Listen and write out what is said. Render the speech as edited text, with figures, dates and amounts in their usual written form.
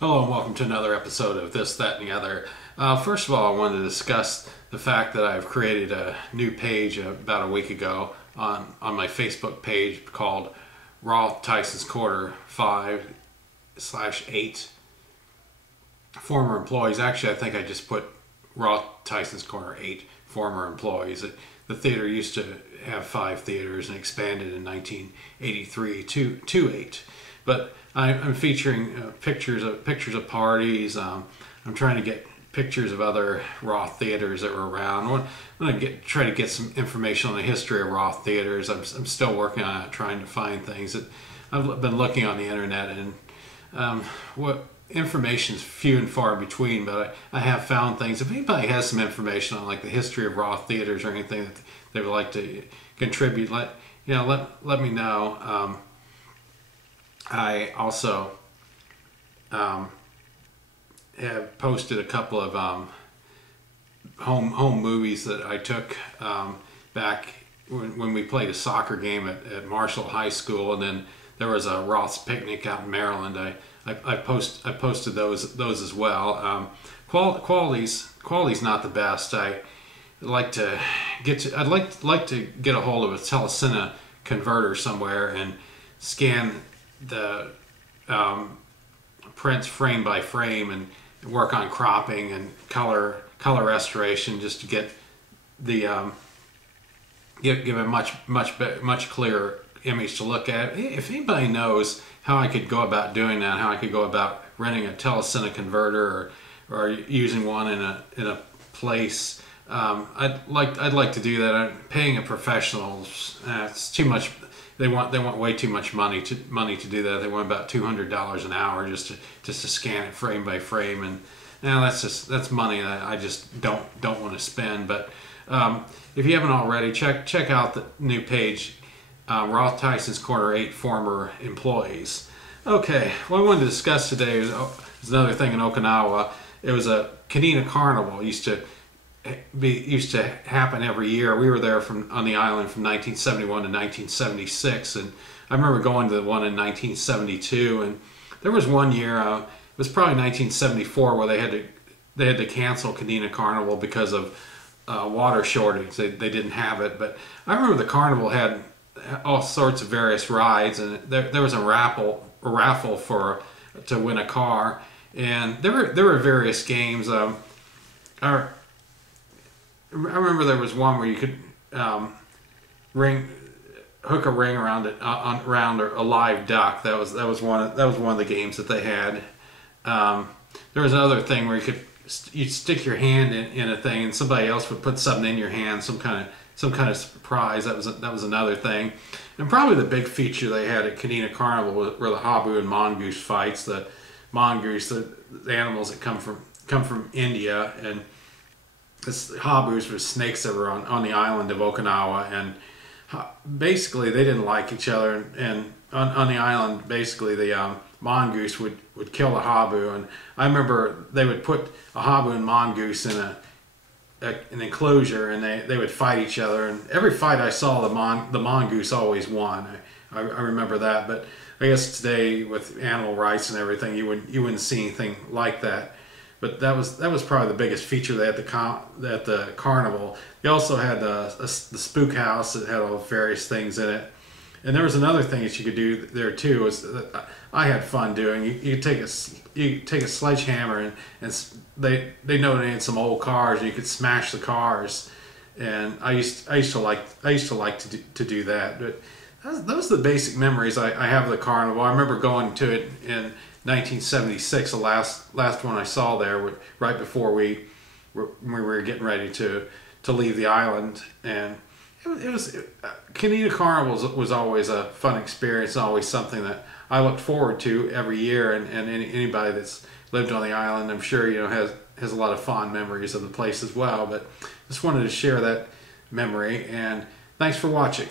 Hello and welcome to another episode of This, That, and the Other. First of all, I wanted to discuss the fact that I've created a new page about a week ago on my Facebook page called Raw Tyson's Quarter 5/8 former employees. Actually, I think I just put Raw Tyson's Corner 8 former employees. The theater used to have 5 theaters and expanded in 1983 to 8. But I'm featuring pictures of parties. I'm trying to get pictures of other Raw theaters that were around. I'm going to try to get some information on the history of Raw theaters. I'm still working on it, trying to find things that I've been looking on the internet, and what information is few and far between. But I have found things. If anybody has some information on like the history of Raw theaters or anything that they would like to contribute, let me know. I also have posted a couple of home movies that I took back when we played a soccer game at Marshall High School, and then there was a Roth's picnic out in Maryland. I posted those as well. Quality's not the best. I'd like to get a hold of a telecine converter somewhere and scan the prints frame by frame and work on cropping and color restoration, just to get the give a much clearer image to look at. If anybody knows how I could go about doing that, how I could go about renting a telecine converter or using one in a place, I'd like to do that. Paying a professional, it's too much. They want way too much money to do that. They want about $200 an hour just to scan it frame by frame, and now that's money that I just don't want to spend. But if you haven't already, check out the new page, Raw Tyson's Corner 8 former employees. Okay, what I wanted to discuss today is another thing in Okinawa. It was a Kadena Carnival. Used to happen every year. We were there on the island from 1971 to 1976, and I remember going to the one in 1972. And there was one year, it was probably 1974, where they had to cancel Kadena Carnival because of water shortage. They didn't have it. But I remember the carnival had all sorts of various rides, and there was a raffle to win a car, and there were various games. I remember there was one where you could hook a ring around around a live duck. That was one of the games that they had. There was another thing where you'd stick your hand in a thing, and somebody else would put something in your hand, some kind of surprise. That was another thing. And probably the big feature they had at Kadena Carnival were the habu and mongoose fights. The mongoose, the animals that come from India, and this habus were snakes that were on the island of Okinawa, and basically they didn't like each other. And on the island, basically the mongoose would kill the habu, and I remember they would put a habu and mongoose in an enclosure, and they would fight each other. And every fight I saw, the mongoose always won. I remember that. But I guess today, with animal rights and everything, you wouldn't see anything like that. But that was probably the biggest feature they had at the carnival. They also had the spook house that had all various things in it. And there was another thing that you could do there too, was that I had fun doing. You take a sledgehammer, and they donated some old cars, and you could smash the cars. And I used to like to do that. But those are the basic memories I have of the carnival. I remember going to it in 1976, the last one I saw there, right before we were getting ready to leave the island. And Kadena Carnival was always a fun experience, always something that I looked forward to every year. And anybody that's lived on the island, I'm sure has a lot of fond memories of the place as well. But just wanted to share that memory, and thanks for watching.